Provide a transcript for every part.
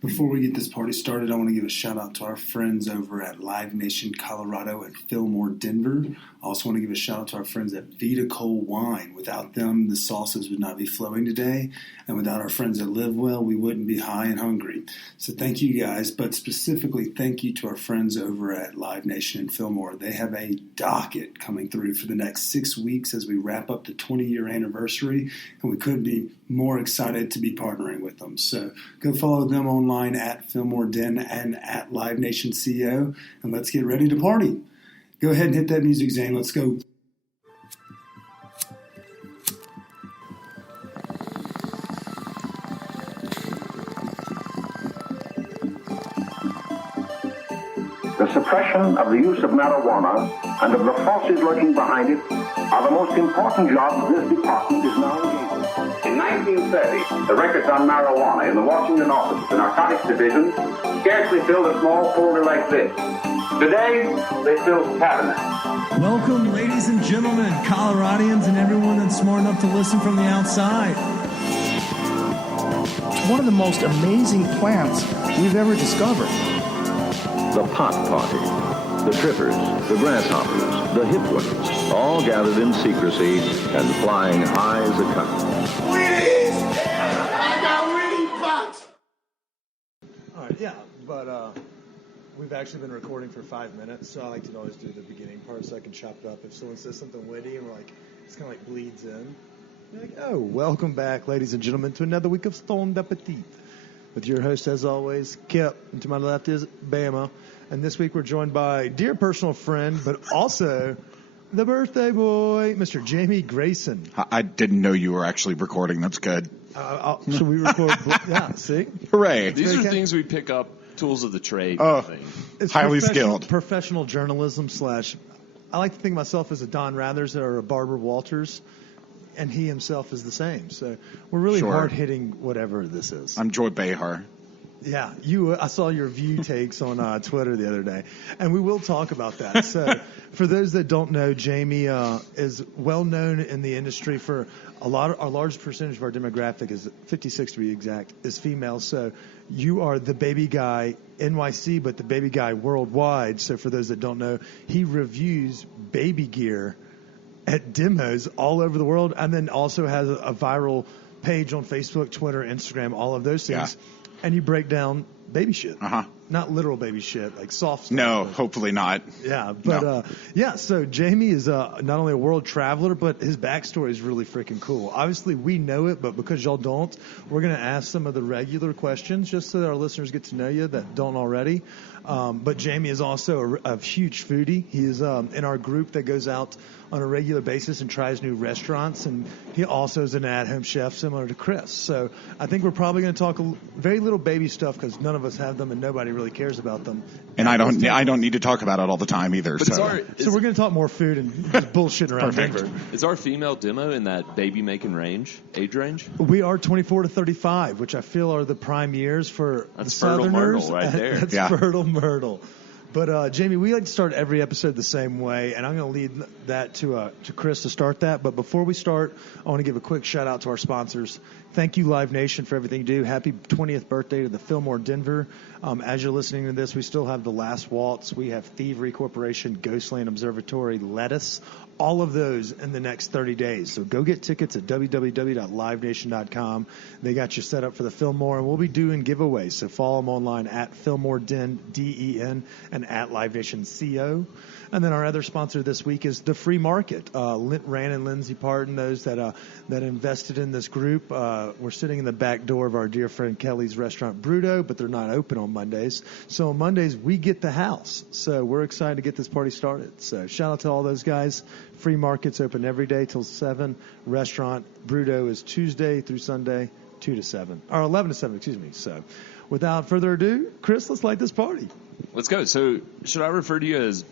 Before we get this party started, I want to give a shout out to our friends over at Live Nation Colorado and Fillmore Denver. I also want to give a shout out to our friends at Vita Cole Wine. Without them, the sauces would not be flowing today. And without our friends at Live Well, we wouldn't be high and hungry. So thank you guys, but specifically thank you to our friends over at Live Nation and Fillmore. They have a docket coming through for the next 6 weeks as we wrap up the 20-year anniversary, and we couldn't be more excited to be partnering with them. So go follow them online at Fillmore Den and at Live Nation CO, and let's get ready to party. Go ahead and hit that music, Zane. Let's go. The suppression of the use of marijuana and of the forces lurking behind it are the most important jobs this department is now engaged in. In 1930, the records on marijuana in the Washington office of the Narcotics Division scarcely filled a small folder like this. Today, they fill cabinets. Welcome, ladies and gentlemen, Coloradians, and everyone that's smart enough to listen from the outside. It's one of the most amazing plants we've ever discovered. The pot party, the trippers, the grasshoppers, the hip ones, all gathered in secrecy and flying high as a kite. Wheaties! I got Wheatie pots! All right, yeah, but we've actually been recording for 5 minutes, so I like to always do the beginning part so I can chop it up. If someone says something witty and it's kind of like bleeds in, you're like, oh, welcome back, ladies and gentlemen, to another week of Stoned Appetit. With your host, as always, Kip, and to my left is Bama. And this week we're joined by dear personal friend, but also the birthday boy, Mr. Jamie Grayson. I didn't know you were actually recording. That's good. Should we record? Yeah, see? Hooray. These are things we pick up, tools of the trade. It's highly skilled. Professional journalism / I like to think of myself as a Don Rathers or a Barbara Walters. And he himself is the same. So we're really hard-hitting whatever this is. I'm Joy Behar. Yeah, I saw your view takes on Twitter the other day, and we will talk about that. So for those that don't know, Jamie is well known in the industry for a large percentage of our demographic is 56 to be exact is female. So you are the baby guy NYC, but the baby guy worldwide. So for those that don't know, he reviews baby gear at demos all over the world, and then also has a viral page on Facebook, Twitter, Instagram, all of those things. Yeah. And you break down baby shit. Not literal baby shit, like soft stuff. No, hopefully not. Yeah, but no. So Jamie is not only a world traveler, but his backstory is really freaking cool. Obviously, we know it, but because y'all don't, we're going to ask some of the regular questions just so that our listeners get to know you that don't already. But Jamie is also a huge foodie. He is in our group that goes out on a regular basis and tries new restaurants, and he also is an at-home chef similar to Chris. So I think we're probably going to talk very little baby stuff because none of us have them and nobody really cares about them. And I don't need to talk about it all the time either. So we're going to talk more food and just bullshitting around. Perfect. Is our female demo in that baby making age range? We are 24 to 35, which I feel are the prime years for the Southerners. Fertile Myrtle right there. That's fertile Myrtle. But, Jamie, we like to start every episode the same way, and I'm going to lead that to Chris to start that. But before we start, I want to give a quick shout-out to our sponsors. Thank you, Live Nation, for everything you do. Happy 20th birthday to the Fillmore Denver. As you're listening to this, we still have The Last Waltz. We have Thievery Corporation, Ghostland Observatory, Lettuce, all of those in the next 30 days. So go get tickets at www.livenation.com. They got you set up for the Fillmore, and we'll be doing giveaways. So follow them online at Fillmore Den, D-E-N, and at Live Nation CO. And then our other sponsor this week is the Free Market. Rand and Lindsay Parton, those that invested in this group. We're sitting in the back door of our dear friend Kelly's restaurant, Bruto, but they're not open on Mondays. So on Mondays, we get the house. So we're excited to get this party started. So shout out to all those guys. Free Market's open every day till 7. Restaurant Bruto is Tuesday through Sunday, 2 to 7. Or 11 to 7, excuse me. So without further ado, Chris, let's light this party. Let's go. So should I refer to you as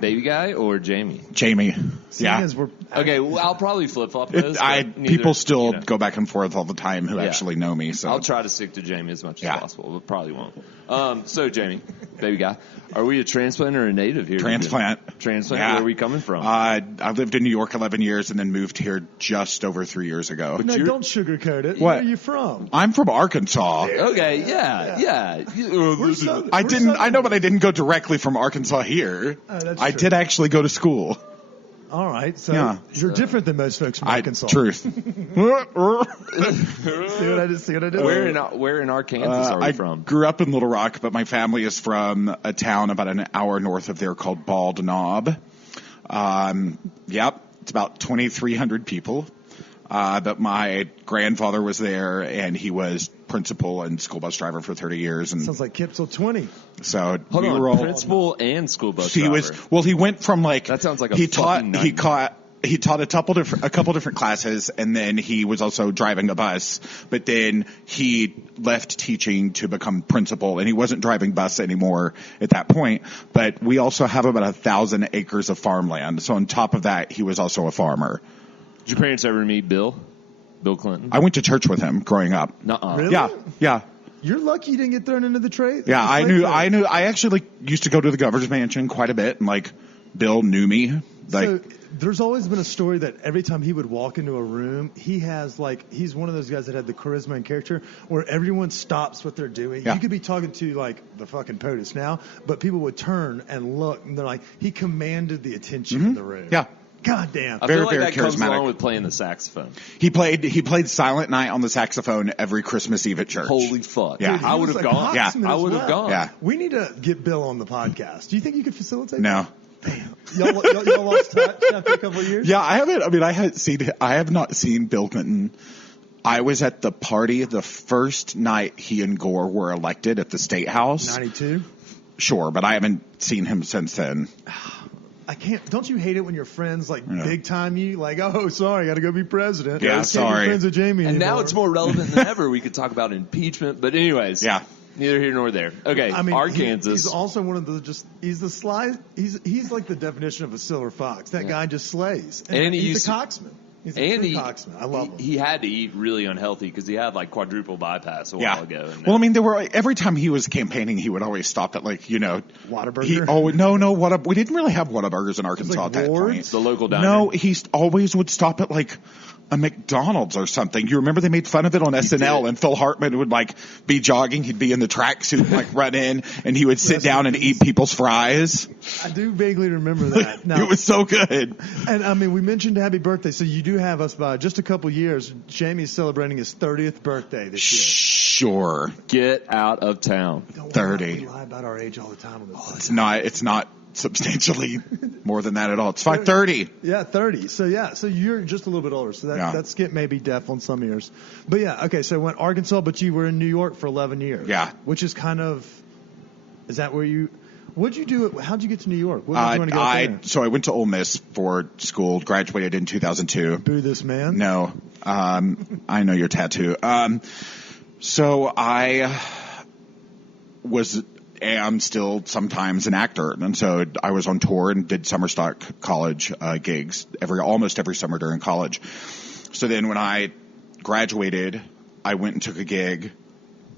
baby guy or Jamie? Jamie. Yeah. Okay, well, I'll probably flip-flop this. People still go back and forth all the time who actually know me. So I'll try to stick to Jamie as much as possible, but probably won't. So, Jamie, baby guy, are we a transplant or a native here? Transplant. transplant. Yeah. Where are we coming from? I lived in New York 11 years and then moved here just over 3 years ago. No, don't sugarcoat it. What? Where are you from? I'm from Arkansas. Okay, yeah. I know, but I didn't go directly from Arkansas here. That's I true. did actually go to school. All right, so Yeah. you're different than most folks from Arkansas. Truth. See what I did? Where in Arkansas are we I from? grew up in Little Rock, but my family is from a town about an hour north of there called Bald Knob. It's about 2,300 people. But my grandfather was there, and he was principal and school bus driver for 30 years. And Sounds like Kipsel 20. so Hold we on, were all principal and school bus He driver. he went from like That sounds like a he fucking taught a couple different classes, and then he was also driving a bus. But then he left teaching to become principal, and he wasn't driving bus anymore at that point. But we also have about 1,000 acres of farmland. So on top of that, he was also a farmer. Did your parents ever meet Bill Clinton? I went to church with him growing up. Nuh-uh. Really? Yeah. You're lucky you didn't get thrown into the trade. Yeah, I knew. I actually used to go to the governor's mansion quite a bit, and like Bill knew me. So there's always been a story that every time he would walk into a room, he's one of those guys that had the charisma and character where everyone stops what they're doing. Yeah. You could be talking to like the fucking POTUS now, but people would turn and look, and they're like, he commanded the attention of the room. Yeah. God damn. I Very, feel like very that comes charismatic. along with playing the saxophone. He played Silent Night on the saxophone every Christmas Eve at church. Holy fuck. Yeah. Dude, I he would was have a gone. cocksmith I as would have well. gone. Yeah. We need to get Bill on the podcast. Do you think you could facilitate No. that? Y'all lost touch after a couple of years? Yeah, I haven't. I mean, I have not seen Bill Clinton. I was at the party the first night he and Gore were elected at the State House. 92? Sure, but I haven't seen him since then. I can't. Don't you hate it when your friends like Yeah. big time you? Like, oh, sorry, got to go be president. Yeah, Can't be sorry. friends with Jamie And now anymore. it's more relevant than ever. We could talk about impeachment, but anyways. Yeah. Neither here nor there. Okay, I mean, Arkansas. he's also one of the he's the sly. He's like the definition of a silver fox. That guy just slays. And he's a cocksman. He's a true cocksman. I love him. He had to eat really unhealthy because he had like quadruple bypass a while ago. And Well, I mean, every time he was campaigning, he would always stop at like, Whataburger? No, we didn't really have Whataburgers in Arkansas at that point. the local diner. No, he always would stop at like a McDonald's or something. You remember they made fun of it on SNL, and Phil Hartman would like be jogging. He'd be in the tracksuit, like run in, and he would sit down and eat people's fries. I do vaguely remember that. Now, It was so good. And I mean, we mentioned happy birthday, so you do have us by just a couple years. Jamie's celebrating his 30th birthday this year. Sure. Get out of town. Don't 30. We lie about our age all the time on this. It's not substantially more than that at all. It's 5:30. Yeah, 30. So you're just a little bit older. So that skip may be deaf on some ears. But yeah, okay. So went Arkansas, but you were in New York for 11 years. Yeah. Which is kind of, is that where you? What'd you do? How'd you get to New York? What did you want to go up there? So I went to Ole Miss for school. Graduated in 2002. Boo this man. No, I know your tattoo. So I am still sometimes an actor, and so I was on tour and did summer stock college gigs almost every summer during college. So then when I graduated, I went and took a gig,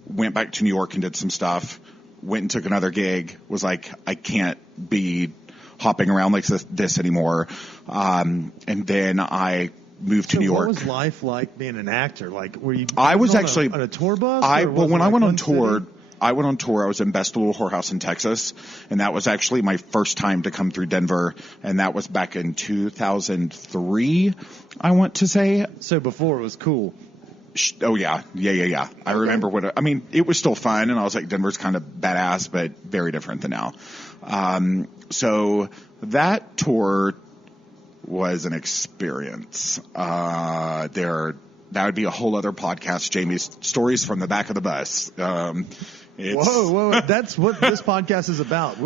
went back to New York and did some stuff, went and took another gig, was like, I can't be hopping around like this anymore. And then I moved to New York. What was life like being an actor? Like, were you? I was on actually on a tour bus. When I went on tour, I was in Best Little Whorehouse in Texas, and that was actually my first time to come through Denver, and that was back in 2003. I want to say. So before it was cool. Oh yeah. I remember it was still fun, and I was like, Denver's kind of badass, but very different than now. So that tour was an experience. That would be a whole other podcast, Jamie's stories from the back of the bus. Whoa. That's what this podcast is about.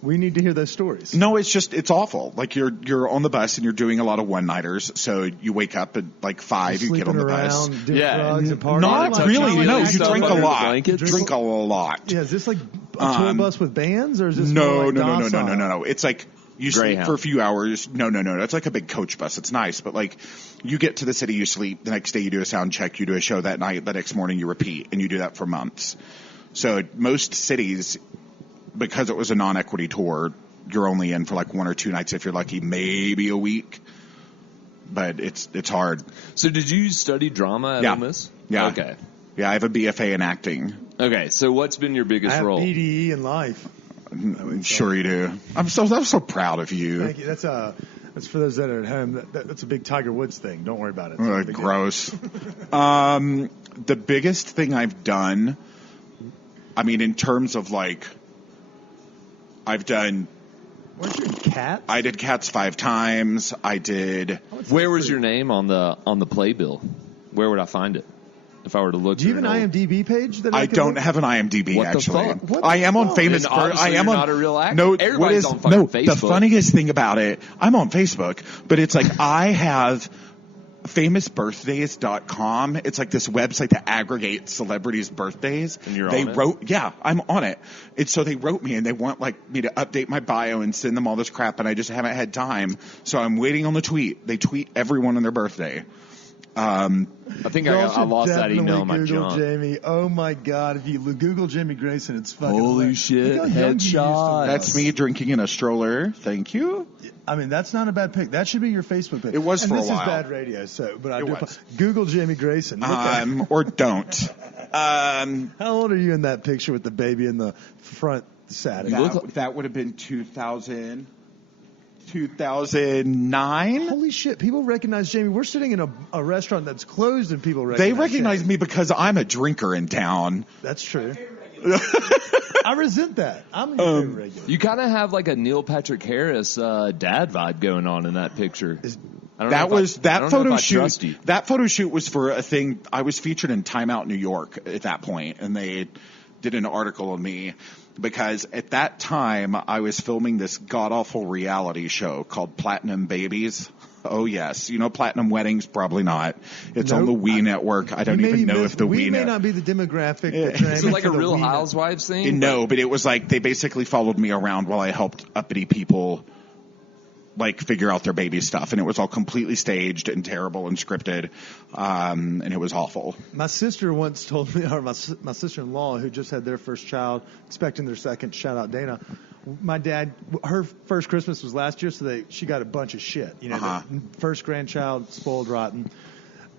We need to hear those stories. No, it's awful. Like you're on the bus and you're doing a lot of one-nighters. So you wake up at like 5, you get on the bus. Doing drugs and partying. Not really. No, you drink a lot. blankets. Drink a lot. Yeah, is this like a tour bus with bands, or is this No. more like docile? No. It's like you sleep for a few hours. No. It's like a big coach bus. It's nice, but like you get to the city, you sleep. The next day you do a sound check. You do a show that night. The next morning you repeat, and you do that for months. So most cities, because it was a non-equity tour, you're only in for like 1 or 2 nights if you're lucky, maybe a week. But it's hard. So did you study drama at Ole Miss? Yeah. Okay. Yeah, I have a BFA in acting. Okay, so what's been your biggest I have role? BDE in life. I'm sure you do. I'm so proud of you. Thank you. That's for those that are at home. That's a big Tiger Woods thing. Don't worry about it. Gross. The biggest thing I've done, I mean, in terms of like, I've done. Weren't you in Cats? I did Cats 5 times. I did. Where was your name on the playbill? Where would I find it if I were to look? Do you have an IMDb page? That I don't have an IMDb What the actually. fuck? What I am the on fuck? famous. Then obviously I am you're on. not a real actor. No, Everybody's on fucking Facebook. The funniest thing about it, I'm on Facebook, but it's like I have famousbirthdays.com. It's like this website that aggregates celebrities' birthdays. And you're they on it? wrote, yeah, I'm on it. It's so they wrote me and they want like me to update my bio and send them all this crap, and I just haven't had time. So I'm waiting on the tweet. They tweet everyone on their birthday. I think I lost that email in my Google junk. Jamie. Oh my God! If you Google Jamie Grayson, it's fucking. Holy hilarious. shit, Look how young you used to headshot. look. That's me drinking in a stroller. Thank you. I mean, that's not a bad pick. That should be your Facebook page. It was and for a this while. is bad radio, so but I It do. was. Google Jamie Grayson. Look at- Or don't. how old are you in that picture with the baby in the front setting? That would have been 2009. Holy shit! People recognize Jamie. We're sitting in a restaurant that's closed, and people recognize. They recognize Jamie. me because I'm a drinker in town. That's true. I resent that. I'm your favorite regular. You kind of have like a Neil Patrick Harris dad vibe going on in that picture. That photo shoot was for a thing. I was featured in Time Out New York at that point, and they did an article of me because at that time I was filming this god awful reality show called Platinum Babies. Oh yes, you know Platinum Weddings? Probably not. It's on the Wii Network. I don't even know if the we Wii may not be the demographic. Is it like a Real Housewives thing? No, but it was like they basically followed me around while I helped uppity people like figure out their baby stuff, and it was all completely staged and terrible and scripted, and it was awful. My sister once told me, or my sister-in-law who just had their first child, expecting their second, shout out Dana. My dad, her first Christmas was last year, so she got a bunch of shit. You know, the first grandchild, spoiled rotten,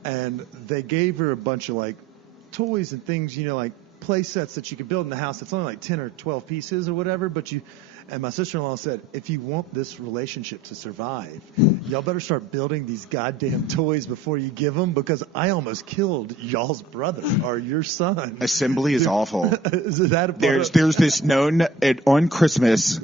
and they gave her a bunch of like toys and things, you know, like play sets that you could build in the house. It's only like 10 or 12 pieces or whatever, but and my sister-in-law said, if you want this relationship to survive, y'all better start building these goddamn toys before you give them, because I almost killed y'all's brother or your son. Assembly is awful. Is that There's this known on Christmas.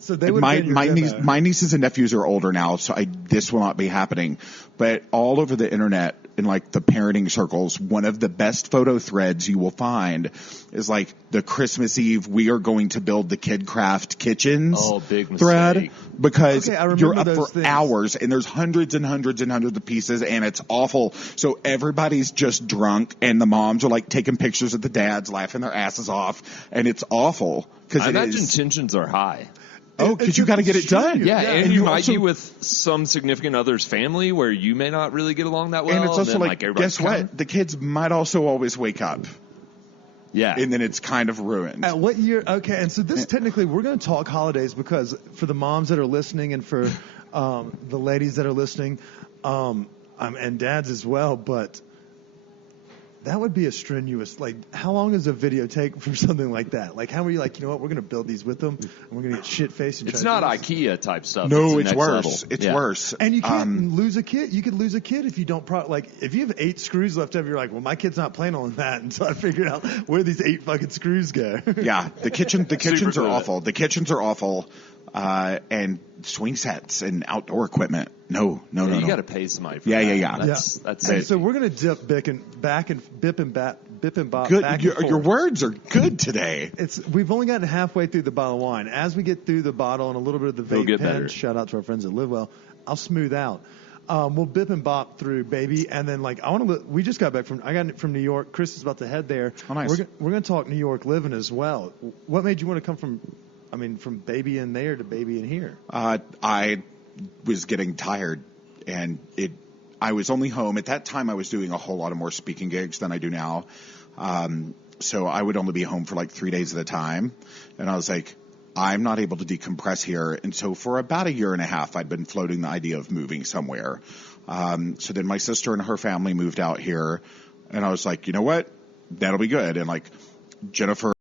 So they would my nieces and nephews are older now, so this will not be happening. But all over the internet, in like the parenting circles, one of the best photo threads you will find is like the Christmas Eve, we are going to build the KidCraft kitchens big thread, mistake. because you're up for things. hours and there's hundreds and hundreds and hundreds of pieces and it's awful. So everybody's just drunk and the moms are like taking pictures of the dads laughing their asses off, and it's awful because I imagine tensions are high. Oh, because you got to get it done. Yeah, and you might be with some significant other's family where you may not really get along that well. And it's also then, like guess what? The kids might also always wake up. Yeah. And then it's kind of ruined. At what year? Okay, and so this technically, we're going to talk holidays because for the moms that are listening and for the ladies that are listening, and dads as well, but that would be a strenuous, like, how long does a video take for something like that? Like, how are you like, you know what, we're going to build these with them, and we're going to get shit-faced. It's not IKEA type stuff. No, it's next worse. level. It's worse. And you can't lose a kid. You could lose a kid if you don't, if you have 8 screws left over, you're like, well, my kid's not playing on that until I figure out where these 8 fucking screws go. Yeah, the kitchens are good. awful. The kitchens are awful. And swing sets and outdoor equipment. No. You got to pay somebody for Yeah, that. yeah. That's And it. so we're going to dip bip and bop. Good. Back and Your forth. words are good today. We've only gotten halfway through the bottle of wine. As we get through the bottle and a little bit of the It'll vape get pen, better. shout out to our friends at Live Well, I'll smooth out. We'll bip and bop through, baby, and then like we just got back I got from New York. Chris is about to head there. Oh, nice. We're going to talk New York living as well. What made you want to come from baby in there to baby in here? I was getting tired, and I was only home at that time. I was doing a whole lot of more speaking gigs than I do now. So I would only be home for like 3 days at a time. And I was like, I'm not able to decompress here. And so for about a year and a half, I'd been floating the idea of moving somewhere. So then my sister and her family moved out here, and I was like, you know what? That'll be good. And like Jennifer